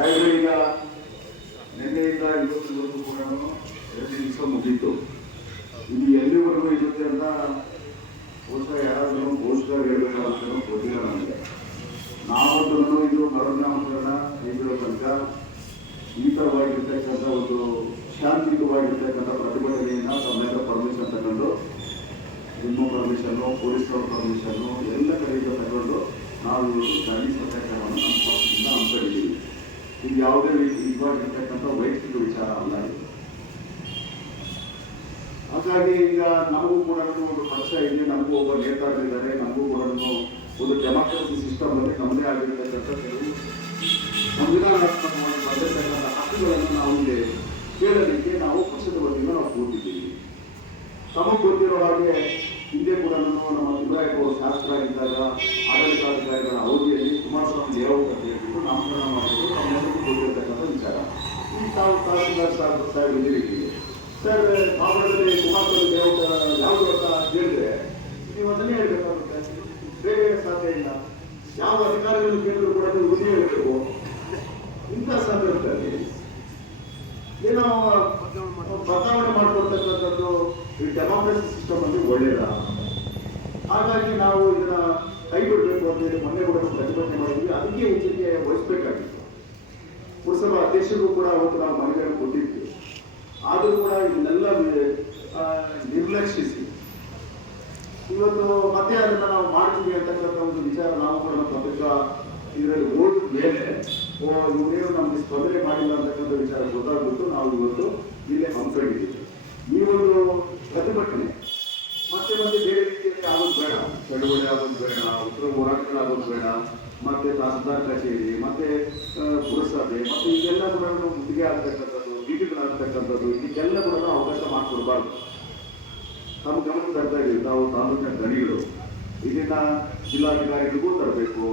ಸಾಹೇಬ್ರೆ ಈಗ ನಿನ್ನೆಯಿಂದ ಇವತ್ತಿನವರೆಗೂ ಕೂಡ ಎರಡು ದಿವಸ ಮುಗೀತು. ಇದು ಎಲ್ಲಿವರೆಗೂ ಇರುತ್ತೆ ಅಂತ ಬಹುಶಃ ಯಾರಾದ್ರೂ ಘೋಷಕರು ಹೇಳ್ಬೇಕಾದ್ರು ಗೊತ್ತಿಲ್ಲ ನನಗೆ. ನಾವೊಂದನ್ನು ಇದು ಮರುನಾಮಕರಣ ಕೇಂದ್ರ ತನಕ ಈ ಥರವಾಗಿರ್ತಕ್ಕಂಥ ಒಂದು ಶಾಂತಿಯುತವಾಗಿರ್ತಕ್ಕಂಥ ಪ್ರತಿಭಟನೆಯಿಂದ ಸಮಯದ ಪರ್ಮಿಷನ್ ತಗೊಂಡು, ನಿಮ್ಮ ಪರ್ಮಿಷನ್ನು ಪೊಲೀಸ್ನವ್ರ ಪರ್ಮಿಷನ್ನು ಎಲ್ಲ ಕಡೆಯಿಂದ ತಗೊಂಡು ನಾವು ಗಾಂಧಿ ಸತ್ಯಾಗ್ರಹವನ್ನು ನಮ್ಮ ಪಕ್ಷದಿಂದ ಹಮ್ಮಿಕೊಂಡಿದ್ದೀವಿ ಇದು ಯಾವುದೇ ರೀತಿ ಇವಾಗಿರ್ತಕ್ಕಂಥ ವೈಯಕ್ತಿಕ ವಿಚಾರ ಅಲ್ಲ ಇದು ಹಾಗಾಗಿ ಈಗ ನಮಗೂ ಕೂಡ ಒಂದು ಪಕ್ಷ ಇದೆ ನಮಗೂ ಒಬ್ಬ ನೇತಾರರಿದ್ದಾರೆ ನಮಗೂ ಕೂಡ ಒಂದು ಡೆಮಾಕ್ರಸಿ ಸಿಸ್ಟಮ್ ಅಲ್ಲಿ ನಮ್ಮದೇ ಆಗಿರ್ತಕ್ಕಂಥ ಕೆಲವು ಸಂವಿಧಾನಾತ್ಮಕವಾಗಿ ಬಂದಿರತಕ್ಕಂಥ ಹಕ್ಕುಗಳನ್ನು ನಾವು ಇಲ್ಲಿ ಕೇಳಲಿಕ್ಕೆ ನಾವು ಪಕ್ಷದ ವತಿಯಿಂದ ನಾವು ಕೂತಿದ್ದೀವಿ. ತಮಗೆ ಗೊತ್ತಿರೋ ಹಾಗೆ ಹಿಂದೆ ಕೂಡ ನಮ್ಮ ವಿಧಾಯಕ ಶಾಸಕರಾಗಿದ್ದಾಗ ಆಡಳಿತಾಧಿಕಾರಿಗಳ ಅವಧಿಯಲ್ಲಿ ಕುಮಾರಸ್ವಾಮಿ ಲೇಔಟ್ ನಾಮಕರಣ ಮಾಡಿದ್ರು ನಮ್ಮೆಲ್ಲರಿಗೂ ಗೊತ್ತಿರತಕ್ಕಂಥ ವಿಚಾರ. ಈ ತಾವು ತಹಸೀಲ್ದಾರ್ ಸಾಹೇಬ್ ಸಾಹೇಬ್ ಇದ್ದೀರಿ. ಸರ್ ಮಾವಟದಲ್ಲಿ ಕುಮಾರಸ್ವಾಮಿ ಲೇಔಟ್ ಯಾವುದು ಅಂತ ಹೇಳಿದ್ರೆ ನೀವು ಅದನ್ನೇ ಹೇಳಬೇಕಾಗುತ್ತೆ. ಬೇರೆ ಸಾಧ್ಯ ಇಲ್ಲ. ಯಾವ ಅಧಿಕಾರಿಗಳು ಕೇಳಿದ್ರು ಕೂಡ ನೀವು ಒಂದೇ ಹೇಳಬೇಕು ಇಂಥ ಸಂದರ್ಭದಲ್ಲಿ ಏನೋ ಬದಲಾವಣೆ ಮಾಡಿಕೊಡ್ತಕ್ಕಂಥದ್ದು ಈ ಡೆಮಾಕ್ರಸಿ ಸಿಸ್ಟಮ್ ಅಲ್ಲಿ ಒಳ್ಳೇದ ಹಾಗಾಗಿ ನಾವು ಇದನ್ನ ಕೈ ಬಿಡಬೇಕು ಅಂತ ಹೇಳಿ ಮೊನ್ನೆ ಕೂಡ ಪ್ರತಿಭಟನೆ ಮಾಡಿದ್ವಿ. ಅದಕ್ಕೆ ಎಚ್ಚರಿಕೆ ವಹಿಸಬೇಕಾಗಿತ್ತು. ಪುರಸಭಾ ಅಧ್ಯಕ್ಷರಿಗೂ ಕೂಡ ಅವತ್ತು ನಾವು ಮನವಿಯನ್ನು ಕೊಟ್ಟಿದ್ವಿ. ಆದರೂ ಕೂಡ ಇದನ್ನೆಲ್ಲ ನಿರ್ಲಕ್ಷಿಸಿ. ಇವತ್ತು ಮತ್ತೆ ಅದನ್ನ ನಾವು ಮಾಡ್ತೀವಿ ಅಂತಕ್ಕಂಥ ಒಂದು ವಿಚಾರ ನಾವು ಕೂಡ ನಮ್ಮ ಪತ್ರಿಕಾ ಇದರಲ್ಲಿ ಓದಿದ ಮೇಲೆ, ಓ, ಇವರೇನು ನಮ್ಗೆ ಸ್ಪಂದನೆ ಮಾಡಿಲ್ಲ ಅಂತಕ್ಕಂಥ ವಿಚಾರ ಗೊತ್ತಾಗ್ಬಿಟ್ಟು ನಾವು ಇವತ್ತು ಇಲ್ಲೇ ಹಮ್ಮಿಕೊಂಡಿದ್ದೀವಿ ಈ ಒಂದು ಪ್ರತಿಭಟನೆ ಮತ್ತೆ ಮತ್ತೆ ಬೇರೆ ಚಳುವಳಿ ಆಗೋದು ಬೇಡ ಉತ್ತರ ಹೋರಾಟಗಳಾಗೋದು ಬೇಡ ಮತ್ತೆ ತಹಸೀಲ್ದಾರ್ ಕಚೇರಿ, ಮತ್ತೆ ಪುರಸಭೆ, ಮತ್ತೆ ಇದೆಲ್ಲ ಕೂಡ ಮುತ್ತಿಗೆ ಆಗ್ತಕ್ಕಂಥದ್ದು ಬೀದಿಗಳಾಗ್ತಕ್ಕಂಥದ್ದು ಇದಕ್ಕೆಲ್ಲ ಕೂಡ ಅವಕಾಶ ಮಾಡಿಕೊಡ್ಬಾರ್ದು. ನಮ್ಮ ಗಮನ ತರ್ತಾ ಇದ್ದೀವಿ ನಾವು ತಾಲೂಕಿನ ಗಣಿಗಳು. ಇದನ್ನ ಜಿಲ್ಲಾಧಿಕಾರಿಗಳಿಗೂ ತರಬೇಕು,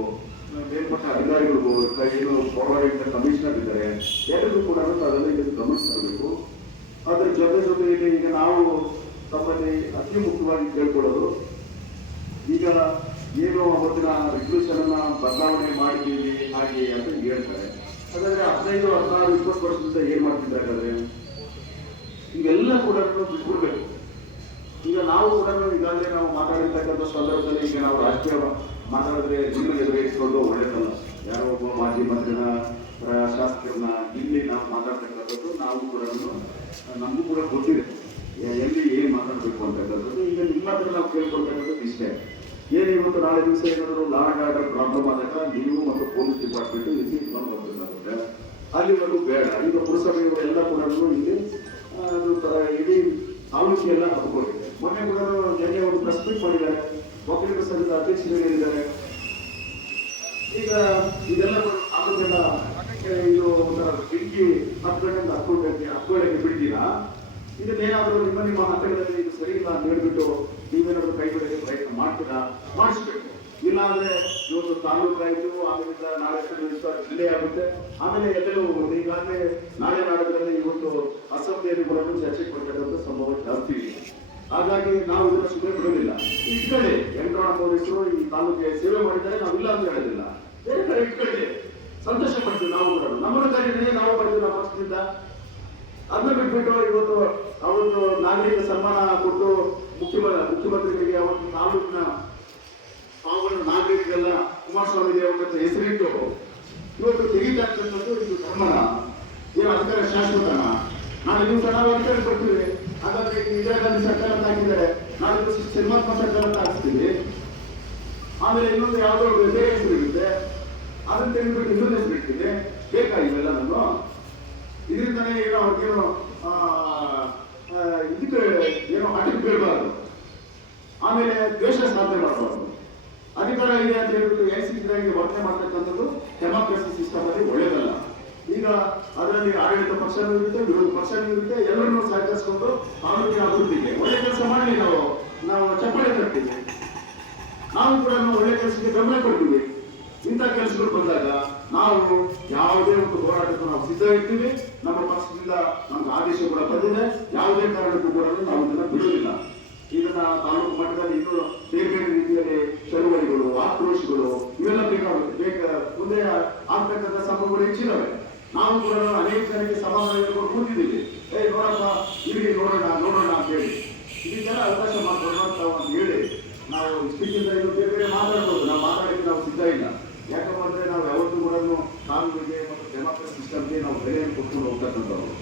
ಮೇಲ್ಪಟ್ಟ ಅಧಿಕಾರಿಗಳಿಗೂ ಏನು ಪೌರಾಯುಕ್ತ ಕಮಿಷನರ್ ಇದ್ದಾರೆ ಎಲ್ಲರಿಗೂ ಕೂಡ ಅದನ್ನು ಇದನ್ನು ಗಮನಿಸಬೇಕು ಅದ್ರ ಜೊತೆ ಜೊತೆಗೆ ಈಗ ನಾವು ತಮ್ಮಲ್ಲಿ ಅತಿ ಮುಖ್ಯವಾಗಿ ಕೇಳ್ಕೊಳ್ಳೋದು ಈಗ ಏನು ಅವತ್ತಿನ ರೆಗ್ಯುಲೇಷನ್ ಅನ್ನ ಬದಲಾವಣೆ ಮಾಡಿದ್ದೀವಿ ಹಾಗೆ ಅಂತ ಹೇಳ್ತಾರೆ. ಹಾಗಾದ್ರೆ ಹದಿನೈದು, ಹದಿನಾರು, ಇಪ್ಪತ್ತು ವರ್ಷದಿಂದ ಏನ್ ಮಾಡ್ತಿದ್ದಾರೆ ಹಾಗಾದ್ರೆ? ಇವೆಲ್ಲ ಕೂಡ ಬಿಟ್ಬಿಡ್ಬೇಕು. ಈಗ ನಾವು ಕೂಡ ಈಗಾಗಲೇ ನಾವು ಮಾತಾಡಿರ್ತಕ್ಕಂಥ ಸಂದರ್ಭದಲ್ಲಿ ಈಗ ನಾವು ರಾಜ್ಯ ಮಾತಾಡಿದ್ರೆ ಜೀವನ ಎದುರಿಸಿಕೊಂಡು ಒಳ್ಳೆಯದಲ್ಲ. ಯಾರೋ ಒಬ್ಬ ಮಾಜಿ ಮಂತ್ರಿನ ಶಾಸಕರನ್ನ ಇಲ್ಲಿ ನಾವು ಮಾತಾಡ್ತಕ್ಕಂಥದ್ದು ನಾವು ಕೂಡ ನಮಗೂ ಕೂಡ ಗೊತ್ತಿದೆ. ಎಲ್ಲಿ ಏನ್ ಮಾತಾಡಬೇಕು ಅಂತಕ್ಕಂಥದ್ದು. ಈಗ ನಿಮ್ಮ ಹತ್ರ ನಾವು ಕೇಳ್ಕೊಳ್ತಕ್ಕಂಥದ್ದು ಇಷ್ಟೇ. ಏನು ಇವತ್ತು ನಾಳೆ ದಿವಸ ಏನಾದರೂ ಲಾ ಅಂಡ್ ಆರ್ಡರ್ ಪ್ರಾಬ್ಲಮ್ ಆದಾಗ ನೀವು ಮತ್ತು ಪೊಲೀಸ್ ಡಿಪಾರ್ಟ್ಮೆಂಟ್ ಇಲ್ಲಿ ಆಗಬೇಕಾಗುತ್ತೆ ಅಲ್ಲಿವರೆಗೂ ಬೇಡ. ಈಗ ಪುರಸಭೆಯವರು ಎಲ್ಲ ಕೂಡ ಇಲ್ಲಿ ಇಡೀ ತಾಲೂಕು ಎಲ್ಲ ಹಬ್ಕೊಂಡಿದೆ ಮೊನ್ನೆ ಕೂಡ ನಿನ್ನೆ ಒಂದು ಪ್ರೆಸ್ ಮೀಟ್ ಮಾಡಿದ್ದಾರೆ. ಒಕ್ಕಲಿಗ ಸಂಘದ ಅಧ್ಯಕ್ಷರು ಹೇಳಿದ್ದಾರೆ. ಈಗ ಇದೆಲ್ಲ ಆಗೋದೆಲ್ಲ ಇದು ಒಂಥರ ಬೆಂಕಿ ಗಂಟೆ ಹತ್ತು ಗಂಟೆಗೆ ಬಿಡ್ತೀರಾ? ಇದನ್ನೇನಾದ್ರೂ ನಿಮ್ಮ ನಿಮ್ಮ ಹಂತಗಳಲ್ಲಿ ಇದು ಸರಿ ಇಲ್ಲ ಅಂತ ಹೇಳ್ಬಿಟ್ಟು ನೀವೇನಾದರೂ ಕೈ ಪ್ರಯತ್ನ ಮಾಡ್ತೀರಾ? ಮಾಡಿಸ್ಬೇಕು. ಇಲ್ಲಾಂದ್ರೆ ಇವತ್ತು ತಾಲೂಕು ಆಯ್ತು ಆಮೇಲಿಂದ ನಾಳೆ ಜಿಲ್ಲೆ ಆಗುತ್ತೆ. ಆಮೇಲೆ ಎಲ್ಲರೂ ಹೋಗುತ್ತೆ ಈಗಾಗಲೇ ನಾಳೆ ನಾಡಿದ್ರಲ್ಲಿ ಇವತ್ತು ಅಸೆಂಬ್ಲಿಯಲ್ಲಿ ಬರೋದು ಚರ್ಚೆಗೆ ಬರ್ತಕ್ಕಂಥ ಸಂಭವ ಜಾಸ್ತಿ ಇದೆ. ಹಾಗಾಗಿ ನಾವು ಇದನ್ನ ಸುಮ್ಮನೆ ಬಿಡೋದಿಲ್ಲ ಕಡೆ ವೆಂಕಟರಮಣ ಪೊಲೀಸರು ಈ ತಾಲೂಕಿಗೆ ಸೇವೆ ಮಾಡಿದ್ದಾರೆ ನಾವು ಇಲ್ಲ ಅಂತ ಹೇಳೋದಿಲ್ಲ. ಬೇರೆ ಕಡೆ ಇಟ್ಕೊಳ್ಳಿ ಸಂತೋಷ ಪಡ್ತೀವಿ ನಾವು ನಮ್ಮನ್ನು ಕರೀರಿ, ನಾವು ಬರ್ತೀವಿ ನಮ್ಮ ಪಕ್ಷದಿಂದ ಅದನ್ನ ಬಿಟ್ಬಿಟ್ಟು ಇವತ್ತು ಅವರು ನಾಗರಿಕ ಸನ್ಮಾನ ಕೊಟ್ಟು ಮುಖ್ಯಮಂತ್ರಿ ಮುಖ್ಯಮಂತ್ರಿಗಳಿಗೆ ಅವತ್ತು ತಾಲೂಕಿನ ಪಾವನ ನಾಗರಿಕರೆಲ್ಲ ಕುಮಾರಸ್ವಾಮಿ ದೇವರ ಹೆಸರಿಟ್ಟು ಇವತ್ತು ತೆಗಿತಾ ಇರ್ತಕ್ಕಂಥದ್ದು ಇದು ಸನ್ಮಾನ ಏನು ಅಧಿಕಾರ ಶಾಶ್ವತನ? ನಾಳೆ ದಿವಸ ನಾವು ಅಧಿಕಾರ ಕೊಡ್ತೀವಿ. ಹಾಗಾದ್ರೆ ಈಗ ಇಂದಿರಾ ಗಾಂಧಿ ಸರ್ಕಾರ ಹಾಕಿದ್ದಾರೆ ನಾಳೆ ಸಿನಿಮಾತ್ಮ ಸರ್ಕಾರ ಹಾಕ್ಸ್ತೀವಿ ಆಮೇಲೆ ಇನ್ನೊಂದು ಯಾವುದೋ ಬೇರೆ ಹೆಸರು ಇರುತ್ತೆ. ಅದನ್ನ ತೆಗೆದುಬಿಟ್ಟು ಇನ್ನೊಂದು ಹೆಸರು ಇಡ್ತೀವಿ ಬೇಕಾ ಇವೆಲ್ಲ ನಾನು? ಇದರಿಂದನೇ ಏನೋ ಅವ್ರಿಗೇನೋ ಆ, ಆ, ಇದಕ್ಕೆ ಏನೋ ಹಠಕ್ಕೆ ಬೀಳಬಾರ್ದು ಆಮೇಲೆ ದ್ವೇಷ ಸಾಧನೆ ಮಾಡಬಾರ್ದು. ಅಧಿಕಾರ ಇದೆ ಅಂತ ಹೇಳ್ಬಿಟ್ಟು ಎನ್ಸಿಗೆ ವರ್ತನೆ ಮಾಡ್ತಕ್ಕಂಥದ್ದು ಡೆಮಾಕ್ರಸಿ ಸಿಸ್ಟಮ್ ಅಲ್ಲಿ ಒಳ್ಳೇದಲ್ಲ. ಈಗ ಅದರಲ್ಲಿ ಆಡಳಿತ ಪಕ್ಷನೂ ಇರುತ್ತೆ, ವಿರೋಧ ಪಕ್ಷನೂ ಇರುತ್ತೆ, ಎಲ್ಲರನ್ನೂ ಸಹಕರಿಸಿಕೊಂಡು ಆರೋಗ್ಯ ಅಭಿವೃದ್ಧಿಗೆ ಒಳ್ಳೆ ಕೆಲಸ ಮಾಡಲಿ ನಾವು. ನಾವು ಚಪ್ಪಾಳೆ ತರ್ತೀವಿ ನಾವು ಕೂಡ ಒಳ್ಳೆ ಕೆಲಸಕ್ಕೆ ಗಮನ ಕೊಡ್ತೀವಿ. ಇಂಥ ಕೆಲಸಗಳು ಬಂದಾಗ ನಾವು ಯಾವುದೇ ಒಂದು ಹೋರಾಟಕ್ಕೂ ನಾವು ಸಿದ್ಧ ಇರ್ತೀವಿ. ನಮ್ಮ ಪಕ್ಷದಿಂದ ನಮ್ಗೆ ಆದೇಶ ಕೂಡ ಬಂದಿದೆ. ಯಾವುದೇ ಕಾರಣಕ್ಕೂ ಕೂಡ ನಾವು ಇದನ್ನ ಬಿಡುವುದಿಲ್ಲ. ತಾಲೂಕು ಮಟ್ಟದಲ್ಲಿ ಇನ್ನೂ ಬೇರೆ ಬೇರೆ ರೀತಿಯಲ್ಲಿ ಚಳುವಳಿಗಳು ಆಕ್ರೋಶಗಳು ಇವೆಲ್ಲ ಬೇಕಾಗುತ್ತೆ. ಬೇಕ ಮುಂದೆ ಆಗ್ತಕ್ಕಂಥ ಸಂಭವಗಳು ಹೆಚ್ಚಿದವೆ ನಾವು ಕೂಡ ಅನೇಕ ಜನಕ್ಕೆ ಸಮಾಧಾನ ಕೂತಿದ್ದೀವಿ. ಏ ನೋಡಪ್ಪ ಇಲ್ಲಿ ನೋಡೋಣ ನೋಡೋಣ ಅಂತ ಹೇಳಿ. ಇದಕ್ಕೆಲ್ಲ ಅವಕಾಶ ಮಾಡಿಕೊಡುವಂತ ಅಂತ ಹೇಳಿ ನಾವು ಇಷ್ಟಕ್ಕಿಂತ ಇನ್ನು ಬೇರೆ ಬೇರೆ ಮಾತಾಡ್ಬೋದು. ನಾವು ಮಾತಾಡೋಕ್ಕೆ ನಾವು ಸಿದ್ಧ ಇಲ್ಲ. ಯಾಕಂದ್ರೆ ನಾವು ಯಾವತ್ತೂ ಕೂಡ ಕಾನೂನಿಗೆ ಮತ್ತು ಡೆಮಾಕ್ರಸಿ ಸಿಸ್ಟಮ್ಗೆ ನಾವು ಬೆಲೆಯನ್ನು ಕೊಟ್ಕೊಂಡು ಹೋಗ್ತಕ್ಕಂಥವ್ರು.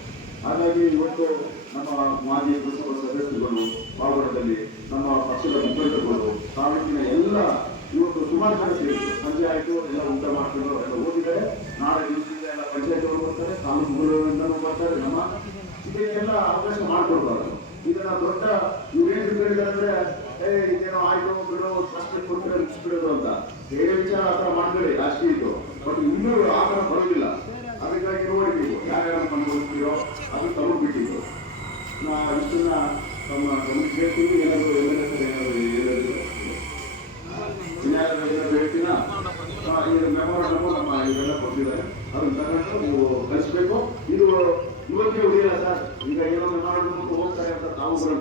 ಹಾಗಾಗಿ ಇವತ್ತು ನಮ್ಮ ಮಾಜಿ ಪುರಸಭಾ ಪಾಲ್ಗೊಳ್ಳದಲ್ಲಿ ನಮ್ಮ ಪಕ್ಷದ ಮುಖಂಡರುಗಳು ತಾಲೂಕಿನ ಎಲ್ಲ ಇವತ್ತು ಸುಮಾರು ಜನ ಸೇರಿದ್ರು. ಸಂಜೆ ಆಯಿತು, ಎಲ್ಲ ಊಟ ಮಾಡ್ಕೊಂಡು ಎಲ್ಲ ಹೋಗಿದ್ದಾರೆ. ನಾಳೆ ದಿವಸದಿಂದ ಎಲ್ಲ ಪಂಚಾಯತ್ಗಳು ಬರ್ತಾರೆ ತಾಲೂಕುಗಳಿಂದನೂ ಬರ್ತಾರೆ, ನಮ್ಮ ಇದಕ್ಕೆಲ್ಲ ಅವಕಾಶ ಮಾಡ್ಕೊಡ್ಬಾರ್ದು. ಇದನ್ನ ದೊಡ್ಡ ಇವ್ರೇನು ಅಂದ್ರೆ, ಏ, ಇದೇನೋ ಆಯ್ತು ಬಿಡು ಫಸ್ಟ್ ಕೊಟ್ಟರೆ ಬಿಡೋದು ಅಂತ. ಬೇರೆ ವಿಚಾರ ಆ ಥರ ಮಾಡ್ಕೊಳ್ಳಿ ರಾಷ್ಟ್ರೀಯದ್ದು ಬಟ್ ಇನ್ನೂ ಆ ಥರ ಬರೋದಿಲ್ಲ. ಅದಕ್ಕಾಗಿ ನೋಡಿ ನೀವು ಯಾರ್ಯಾರು ಕಂಡುಕೊಳ್ತೀರೋ ಅದು ತಗೊಂಡ್ಬಿಟ್ಟಿದ್ದು. ನಾ ಇಷ್ಟನ್ನ ನಮ್ಮ ಗಮನಕ್ಕೆ ಹೇಳ್ತೀವಿ ಏನಾದ್ರು ಎಂ ಎಲ್ ಏನಾದ್ರು ನಮ್ಮ ನೀವು ಕಳಿಸ್ಬೇಕು. ಇದು ಇವತ್ತೇ ಉಳಿಯಲ್ಲ ಸರ್. ಈಗ ಏನೋ ಮೆಮೊರಂಡಮ್ ಹೋಗ್ತಾರೆ ಅಂತ ತಾವು ಕೂಡ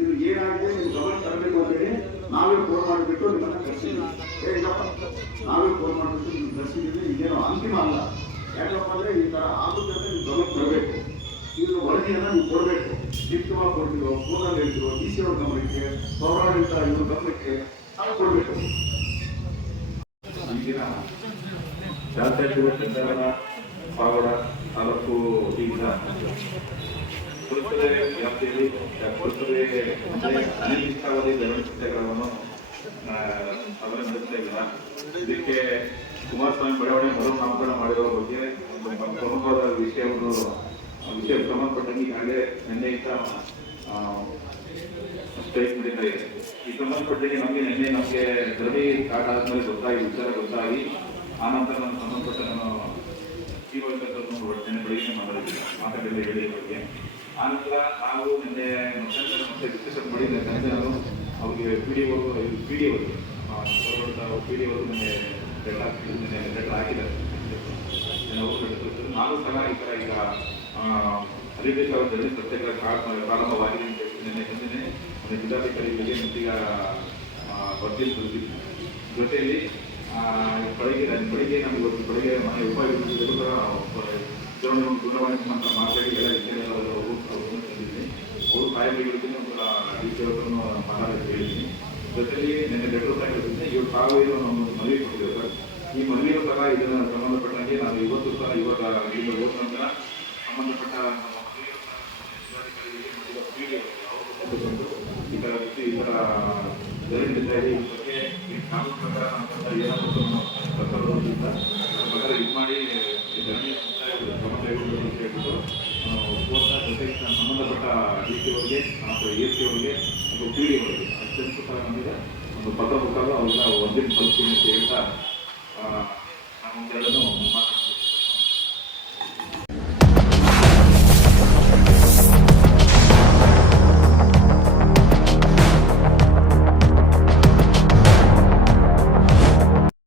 ಇದು ಏನಾಗಿದೆ, ನೀವು ಗಮನ ತರಬೇಕು ಅಂತೇಳಿ ನಾವೇ ಫೋನ್ ಮಾಡಿಬಿಟ್ಟು ನಿಮ್ಮನ್ನ ಇಲ್ಲಪ್ಪ. ನಾವೇ ಫೋನ್ ಮಾಡಿಬಿಟ್ಟು ನೀವು ಕರ್ಸಿದ್ದೀವಿ. ಇದೇನೋ ಅಂತಿಮ ಅಲ್ಲ. ಯಾಕಪ್ಪ ಅಂದ್ರೆ ಈ ತರ ಆಗುತ್ತೆ ಅಂತ ನೀವು ಗಮನ ತರಬೇಕು ಇದು ವರದಿಯನ್ನ ನೀವು ಕೊಡಬೇಕು. ಲಿಖಿತವಾಗಿ ಸ್ಕೂಲಲ್ಲಿ ಹೇಳ್ತಿರೋ ಡಿ ಸಿ ಅವ್ರ ಗಮನಕ್ಕೆ, ಪೌರಾಡಳಿತ ಇವ್ರ ಗಮನಕ್ಕೆ ನಾವು ಕೊಡಬೇಕು. ಈಗಿನ ಶಾಂತೇಶ್ವರ ಪಾವಡ ತಾಲೂಕು ಈಗಿನ ಪುರಸಭೆ ವ್ಯಾಪ್ತಿಯಲ್ಲಿ ಪುರಸಭೆ ಅನಿರ್ದಿಷ್ಟಾವಧಿ ಧರಣಿ ಅವಲಂಬಿಸ್ತಾ ಇಲ್ಲ. ಇದಕ್ಕೆ ಕುಮಾರಸ್ವಾಮಿ ಬಡಾವಣೆ ಮರು ನಾಮಕರಣ ಮಾಡಿರೋ ಬಗ್ಗೆ ಒಂದು ಪ್ರಮುಖವಾದ ವಿಷಯವನ್ನು ವಿಷಯ ಸಂಬಂಧಪಟ್ಟಂಗೆ ಈಗಾಗಲೇ ನಿನ್ನೆಯಿಂದ ಇದೆ ಈ ಸಂಬಂಧಪಟ್ಟಿಗೆ ನಮಗೆ ನಿನ್ನೆ ನಮಗೆ ಧ್ವನಿ ಸ್ಟಾರ್ಟ್ ಆದ್ಮೇಲೆ ಗೊತ್ತಾಗಿ ವಿಚಾರ ಗೊತ್ತಾಗಿ, ಆ ನಂತರ ನಾನು ಸಂಬಂಧಪಟ್ಟ ನಾನು ಜೀವಕರ್ತರನ್ನು ನಿನ್ನೆ ಬೆಳಿಗ್ಗೆ ಮಾತಾಡಿದ್ದೆ ಮಾತಾಡಿದ್ದೆ ಹೇಳಿ ಬಗ್ಗೆ ಆನಂತರ ನಂತರ ನಾವು ನಿನ್ನೆ ಮಧ್ಯಾಹ್ನ ಮತ್ತೆ ಡಿಸ್ಕಷನ್ ಮಾಡಿ ಸಂಜೆ ನಾನು ಅವರಿಗೆ ಪಿ ಡಿ ಪಿ ಡಿ ಅವರು ಪಿ ಡಿ ಅವರು ನಿನ್ನೆ ಲೆಟರ್ ಹಾಕಿದ್ರು ನಿನ್ನೆ ಲೆಟರ್ ಹಾಕಿದ್ದಾರೆ ಅವ್ರು. ನಾನು ಸಹ ಈ ಥರ ಈಗ ಅಧಿವೇಶನ ಧರಣಿ ಸತ್ಯಾಗ್ರಹ ಪ್ರಾರಂಭ- ಪ್ರಾರಂಭವಾಗಿದೆ ಅಂತ ನಿನ್ನೆ ಒಂದು ಜಿಲ್ಲಾಧಿಕಾರಿಗಳಿಗೆ ಮತ್ತೀಗ ವರದಿ ಸಲ್ಲಿಸಿದ್ವಿ ಜೊತೆಯಲ್ಲಿ ಬೆಳಿಗ್ಗೆ ನಾನು ಬೆಳಿಗ್ಗೆ ನಮ್ಗೆ ಇವತ್ತು ಬೆಳಿಗ್ಗೆ ಮನೆ ಉಪಯೋಗಿಸಿದ್ರು ಕೂಡ ದೂರವಾಣಿ ಮುಖಾಂತರ ಮಾತಾಡಿ ಎಲ್ಲ ವಿಷಯಗಳ ತಂದಿದ್ದೀನಿ ಅವರು ಸಾಹೇಬರಿಗೆ ಒಂದು ಡಿ ಸಿ ಅವರನ್ನು ಮಾತಾಡೋದು ಹೇಳಿದ್ದೀನಿ ಜೊತೆಯಲ್ಲಿ ನಿನ್ನೆ ಲೆಟರ್ ಸಹ ಇವರು ತಾವು ಏನು ನಮ್ಮ ಮನವಿ ಕೊಟ್ಟಿದ್ದೇವೆ ಸರ್. ಈ ಮನವಿಯೂ ಸಹ ಇದನ್ನು ಸಂಬಂಧಪಟ್ಟಂಗೆ ನಾವು ಇವತ್ತು ಸಹ ಇವಾಗ ಇಲ್ಲಿ ಹೋದ ನಂತರ ಸಂಬಂಧಪಟ್ಟ ನಮ್ಮ ಮನವಿಯೂ ಸಹ ಜಿಲ್ಲಾಧಿಕಾರಿಗಳಿಗೆ ಮತ್ತು ಪೀಳಿಗೆ ಅವರು ಬಂದು ಈ ಥರ ವ್ಯಕ್ತಿ ಈ ಥರ ಈ ಬಗ್ಗೆ ಈ ಪ್ರಕಾರ ನಮ್ಮ ಏನಾದರೂ ತರೋದ್ರಿಂದ ಅದ್ರ ಪ್ರಕಾರ ಇದು ಮಾಡಿ ಧರಣಿ ಕ್ರಮ ಕೈಗೊಳ್ಳಬೇಕು ಅಂತ ಹೇಳ್ಬಿಟ್ಟು ಕೋರ್ಟ್ನ ಜೊತೆಗೆ ಸಂಬಂಧಪಟ್ಟ ಡಿ ಸಿ ಅವರಿಗೆ ಅಥವಾ ಎ ಸಿ ಅವರಿಗೆ ಅವರಿಗೆ ಅತ್ಯಂತ ಒಂದು ಪತ್ರ ಮುಖಾಂತರ ಅವ್ರನ್ನ ಒಂದಿನ ತಲುಪ್ತೀನಿ ಅಂತ ಹೇಳ್ತಾ ಆ, ನಾವು ಒಂದೆರಡನ್ನು